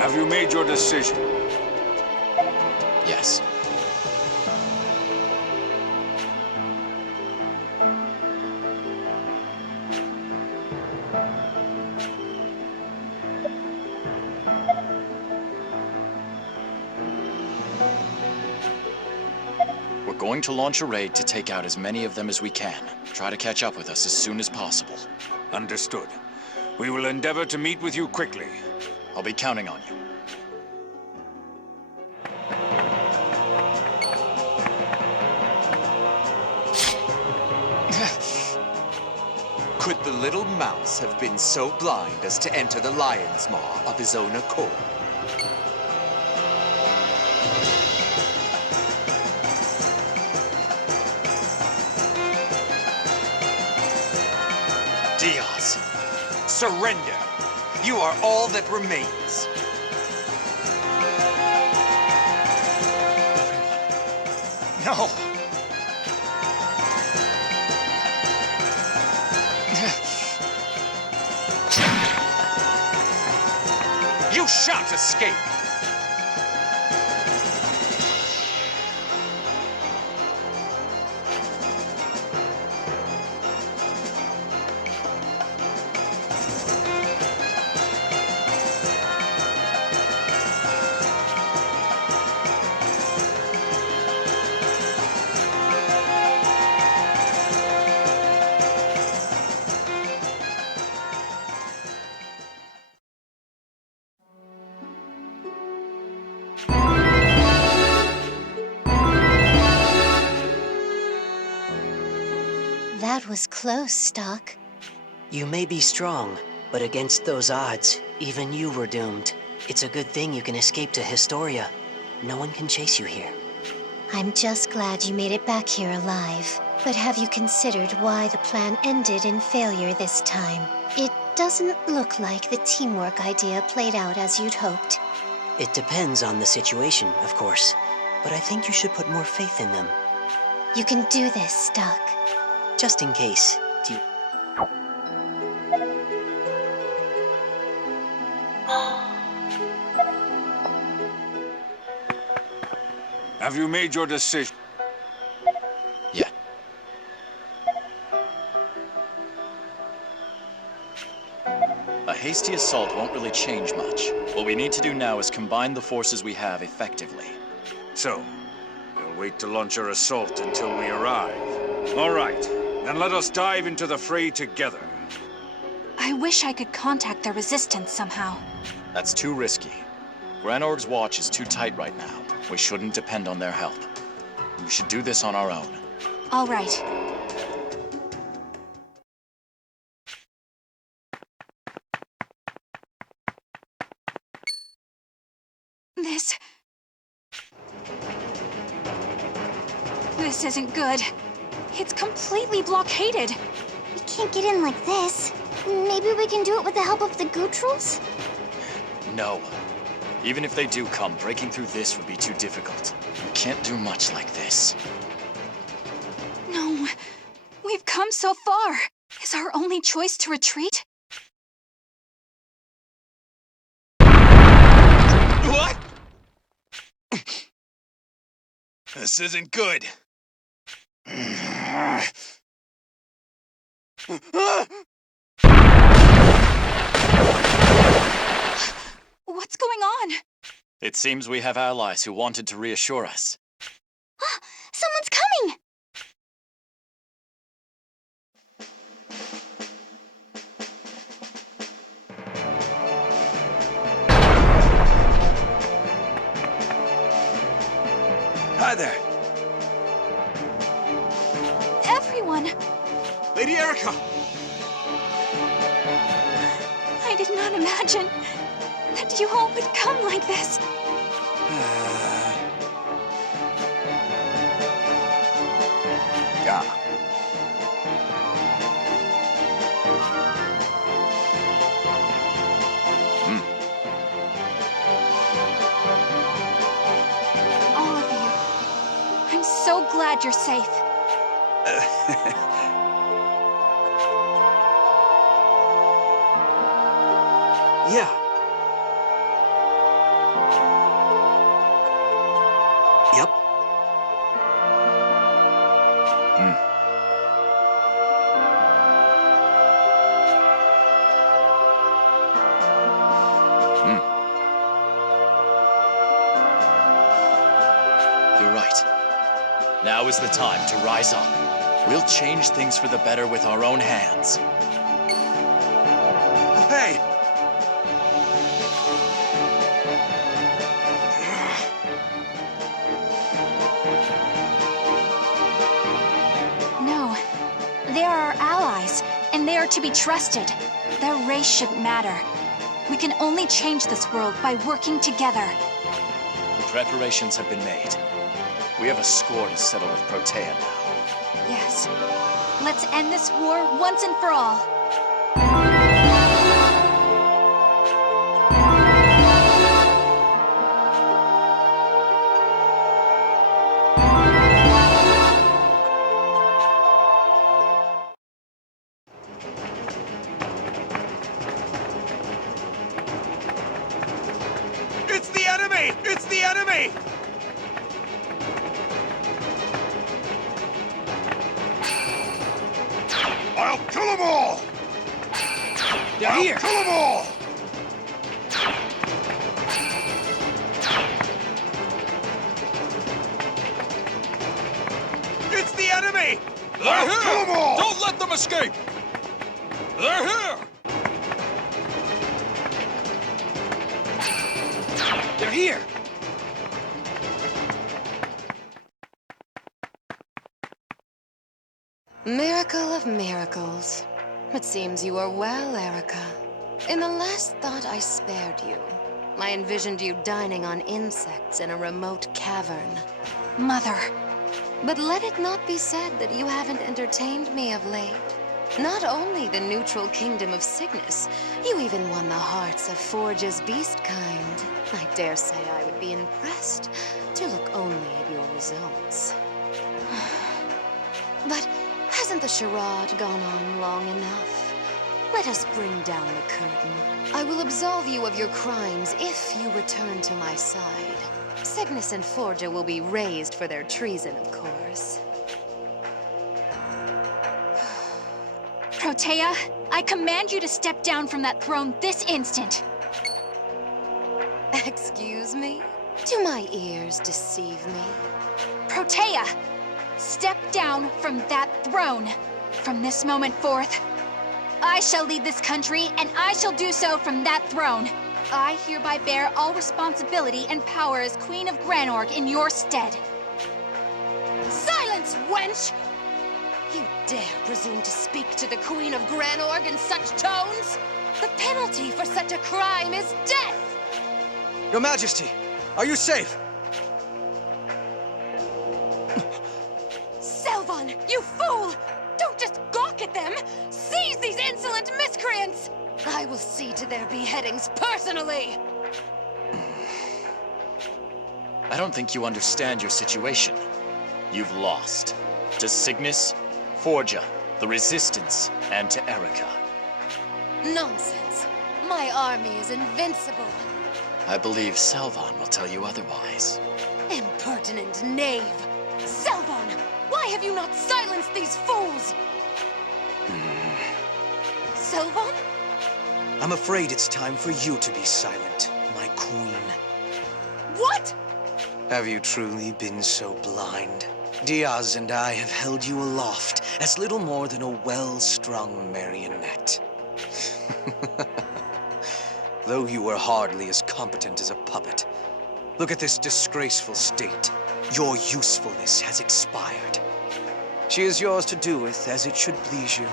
Have you made your decision? Yes. We're going to launch a raid to take out as many of them as we can. Try to catch up with us as soon as possible. Understood. We will endeavor to meet with you quickly. I'll be counting on you. Could the little mouse have been so blind as to enter the lion's maw of his own accord? Diaz, surrender. You are all that remains. No! You shan't escape! That was close, Stocke. You may be strong, but against those odds, even you were doomed. It's a good thing you can escape to Historia. No one can chase you here. I'm just glad you made it back here alive. But have you considered why the plan ended in failure this time? It doesn't look like the teamwork idea played out as you'd hoped. It depends on the situation, of course. But I think you should put more faith in them. You can do this, Stocke. Just in case. Do you... Have you made your decision? Yeah. A hasty assault won't really change much. What we need to do now is combine the forces we have effectively. So, you'll wait to launch your assault until we arrive. All right, then let us dive into the fray together. I wish I could contact the Resistance somehow. That's too risky. Granorg's watch is too tight right now. We shouldn't depend on their help. We should do this on our own. All right. This isn't good. It's completely blockaded. We can't get in like this. Maybe we can do it with the help of the Gootrels? No. Even if they do come, breaking through this would be too difficult. We can't do much like this. No. We've come so far. Is our only choice to retreat? What? This isn't good. What's going on? It seems we have allies who wanted to reassure us. Someone's coming! Hi there. Everyone! Lady Eruca! I did not imagine that you all would come like this. Yeah. All of you. I'm so glad you're safe. Yeah. Now is the time to rise up. We'll change things for the better with our own hands. Hey! No. They are our allies, and they are to be trusted. Their race shouldn't matter. We can only change this world by working together. The preparations have been made. We have a score to settle with Protea now. Yes. Let's end this war once and for all. It's the enemy! It's the enemy! I'll kill them all! They're here! Kill them all! It's the enemy! They're here! Kill them all! Don't let them escape! They're here! They're here! Miracle of miracles. It seems you are well, Eruca. In the last thought I spared you, I envisioned you dining on insects in a remote cavern. Mother. But let it not be said that you haven't entertained me of late. Not only the neutral kingdom of Cygnus, you even won the hearts of Forge's beast kind. I dare say I would be impressed to look only at your results. But hasn't the charade gone on long enough? Let us bring down the curtain. I will absolve you of your crimes if you return to my side. Cygnus and Forge will be raised for their treason, of course. Protea, I command you to step down from that throne this instant. Excuse me? Do my ears deceive me? Protea, step down from that throne. From this moment forth, I shall lead this country, and I shall do so from that throne. I hereby bear all responsibility and power as Queen of Granorg in your stead. Silence, wench! You dare presume to speak to the Queen of Granorg in such tones? The penalty for such a crime is death! Your Majesty, are you safe? Selvon, you fool! Don't just gawk at them! Seize these insolent miscreants! I will see to their beheadings personally! I don't think you understand your situation. You've lost. To Cygnus, Forja, the Resistance, and to Eruca. Nonsense. My army is invincible. I believe Selvon will tell you otherwise. Impertinent knave! Selvon, why have you not silenced these fools? Selvon? I'm afraid it's time for you to be silent, my queen. What? Have you truly been so blind? Diaz and I have held you aloft as little more than a well-strung marionette. Though you were hardly as competent as a puppet. Look at this disgraceful state. Your usefulness has expired. She is yours to do with as it should please you.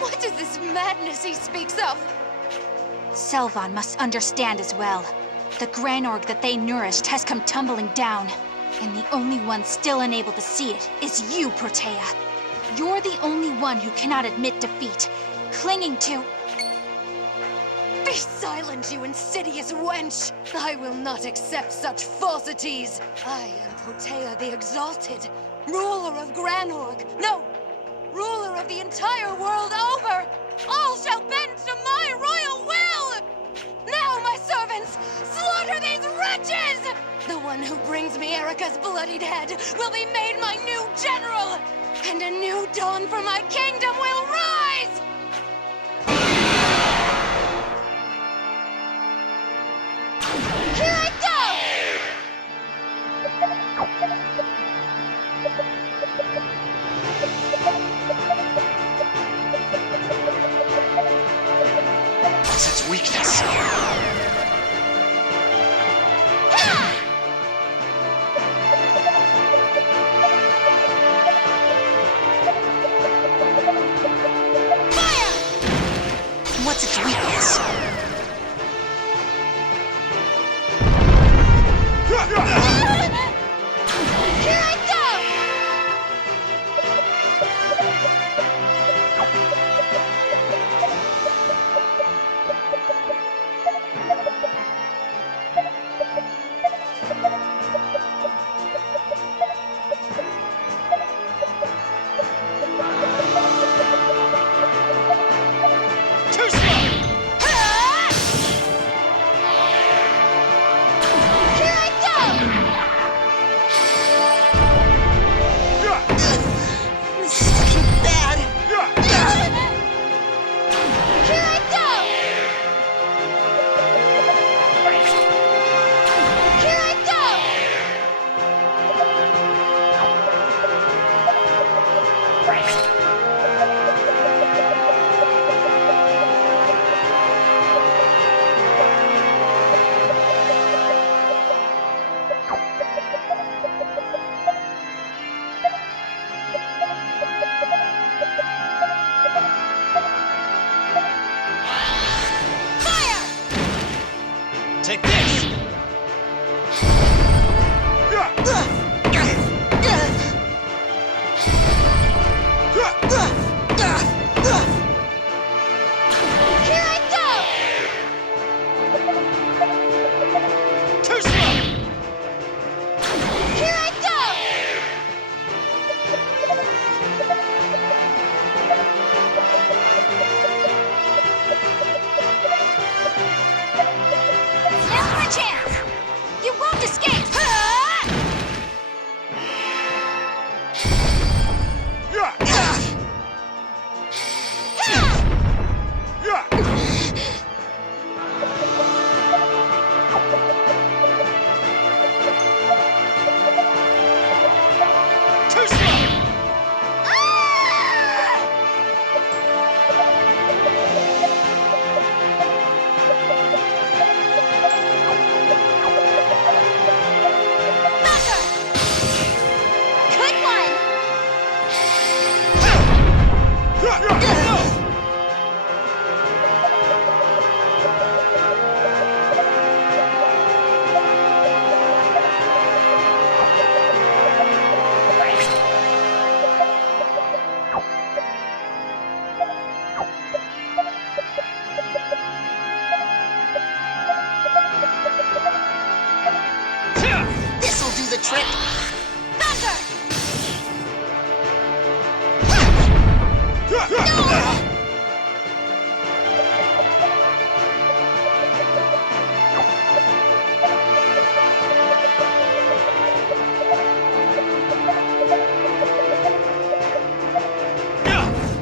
What is this madness he speaks of? Selvon must understand as well. The Granorg that they nourished has come tumbling down. And the only one still unable to see it is you, Protea. You're the only one who cannot admit defeat, clinging to... Be silent, you insidious wench! I will not accept such falsities. I am Protea the Exalted, ruler of Granorg. No, ruler of the entire world over! All shall bend to my royal will! Now, my servants, slaughter these wretches! The one who brings me Eruca's bloodied head will be made my new general! And a new dawn for my kingdom will rise! Here I go! weakness? What's its weakness? Here I go! Too slow! Here I go! This is looking bad. Here I go! Here I go! Take this! Here I go! Too slow! Here I go! Now's my chance! You won't escape! Too slow! Good one! This'll do the trick. Thunder!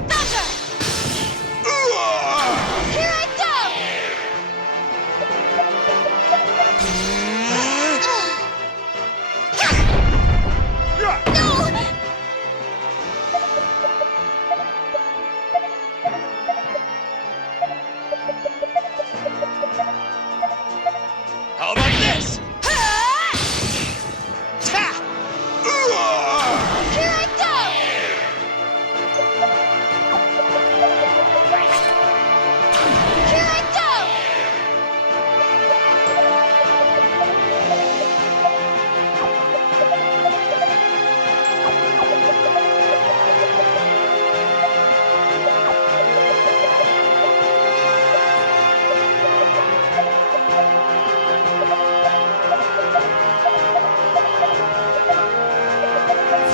Thunder! Here I go! No! How about this? Here I go! Here I go!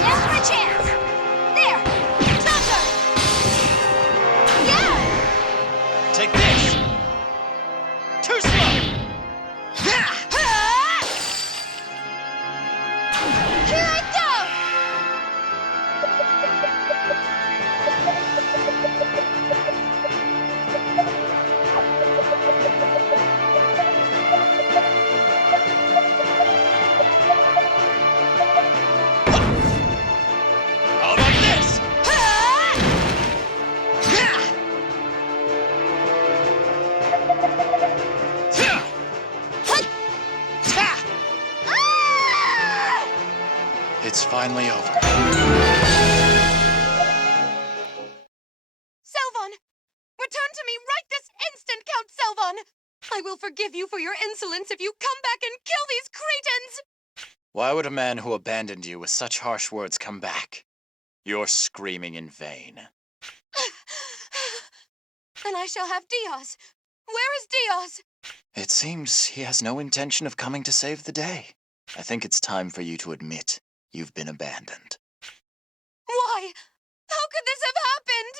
Now's my chance! There! Thunder! Yeah! Take this! Too slow! Here I How about this? go! finally over. Selvon! Return to me right this instant, Count Selvon! I will forgive you for your insolence if you come back and kill these cretins! Why would a man who abandoned you with such harsh words come back? You're screaming in vain. Then I shall have Diaz. Where is Diaz? It seems he has no intention of coming to save the day. I think it's time for you to admit you've been abandoned. Why? How could this have happened?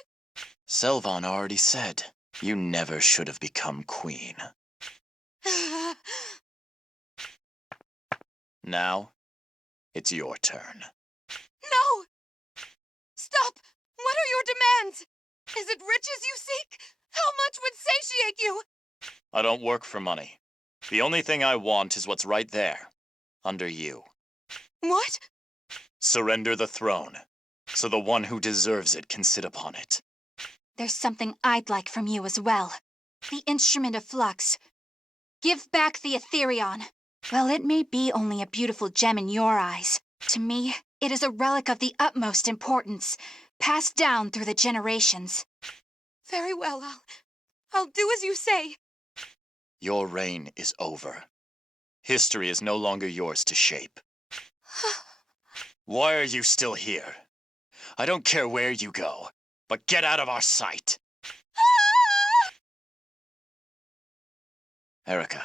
Selvon already said you never should have become queen. Now, it's your turn. No! Stop! What are your demands? Is it riches you seek? How much would satiate you? I don't work for money. The only thing I want is what's right there, under you. What? Surrender the throne, so the one who deserves it can sit upon it. There's something I'd like from you as well. The Instrument of Flux. Give back the Etherion. Well, it may be only a beautiful gem in your eyes. To me, it is a relic of the utmost importance, passed down through the generations. Very well, I'll do as you say. Your reign is over. History is no longer yours to shape. Why are you still here? I don't care where you go, but get out of our sight. Eruca,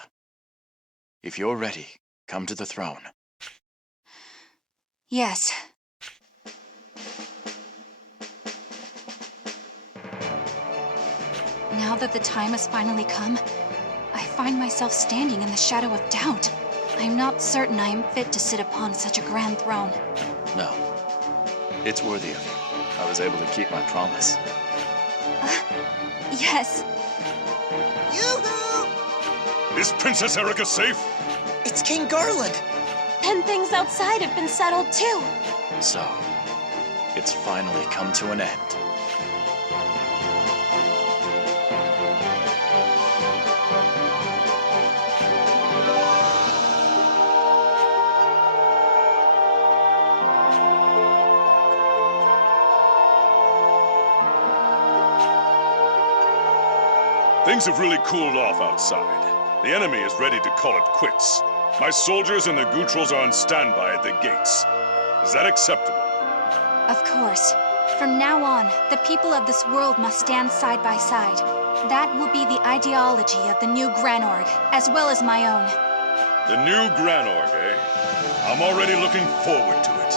if you're ready, come to the throne. Yes. Now that the time has finally come, I find myself standing in the shadow of doubt. I am not certain I am fit to sit upon such a grand throne. No. It's worthy of you. I was able to keep my promise. Yes. Yoo-hoo! Is Princess Eruca safe? It's King Garland! And things outside have been settled too. So, it's finally come to an end. Things have really cooled off outside. The enemy is ready to call it quits. My soldiers and the Gutrals are on standby at the gates. Is that acceptable? Of course. From now on, the people of this world must stand side by side. That will be the ideology of the new Granorg, as well as my own. The new Granorg, eh? I'm already looking forward to it.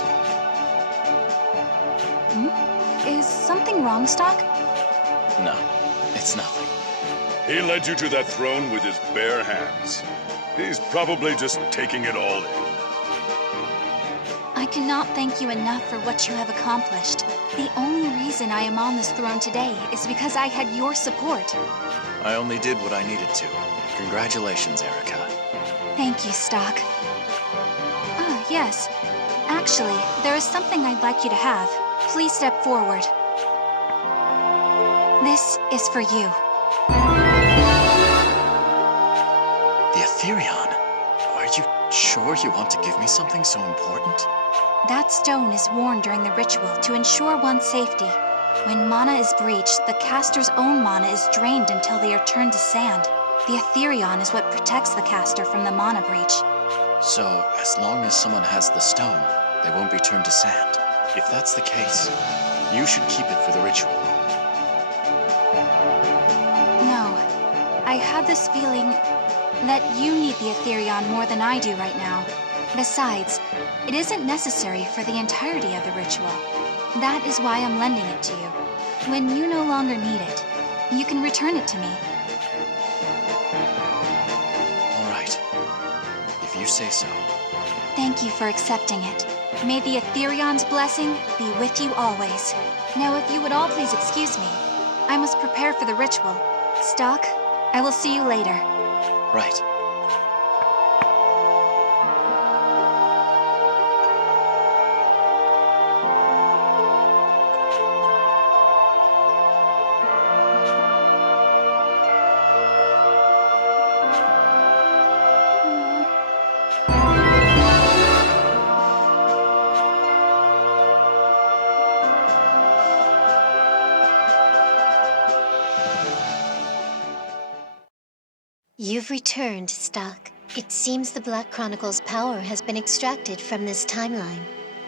Is something wrong, Stocke? No, it's nothing. He led you to that throne with his bare hands. He's probably just taking it all in. I cannot thank you enough for what you have accomplished. The only reason I am on this throne today is because I had your support. I only did what I needed to. Congratulations, Eruca. Thank you, Stocke. Ah, yes. Actually, there is something I'd like you to have. Please step forward. This is for you. The Etherion? Are you sure you want to give me something so important? That stone is worn during the ritual to ensure one's safety. When mana is breached, the caster's own mana is drained until they are turned to sand. The Etherion is what protects the caster from the mana breach. So, as long as someone has the stone, they won't be turned to sand. If that's the case, you should keep it for the ritual. No. I have this feeling that you need the Etherion more than I do right now. Besides, it isn't necessary for the entirety of the ritual. That is why I'm lending it to you. When you no longer need it, you can return it to me. All right. If you say so. Thank you for accepting it. May the Etherion's blessing be with you always. Now, if you would all please excuse me, I must prepare for the ritual. Stocke, I will see you later. Right. You've returned, Stocke. It seems the Black Chronicle's power has been extracted from this timeline.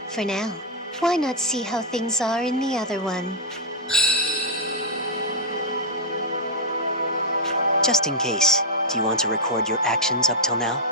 For now, why not see how things are in the other one? Just in case, do you want to record your actions up till now?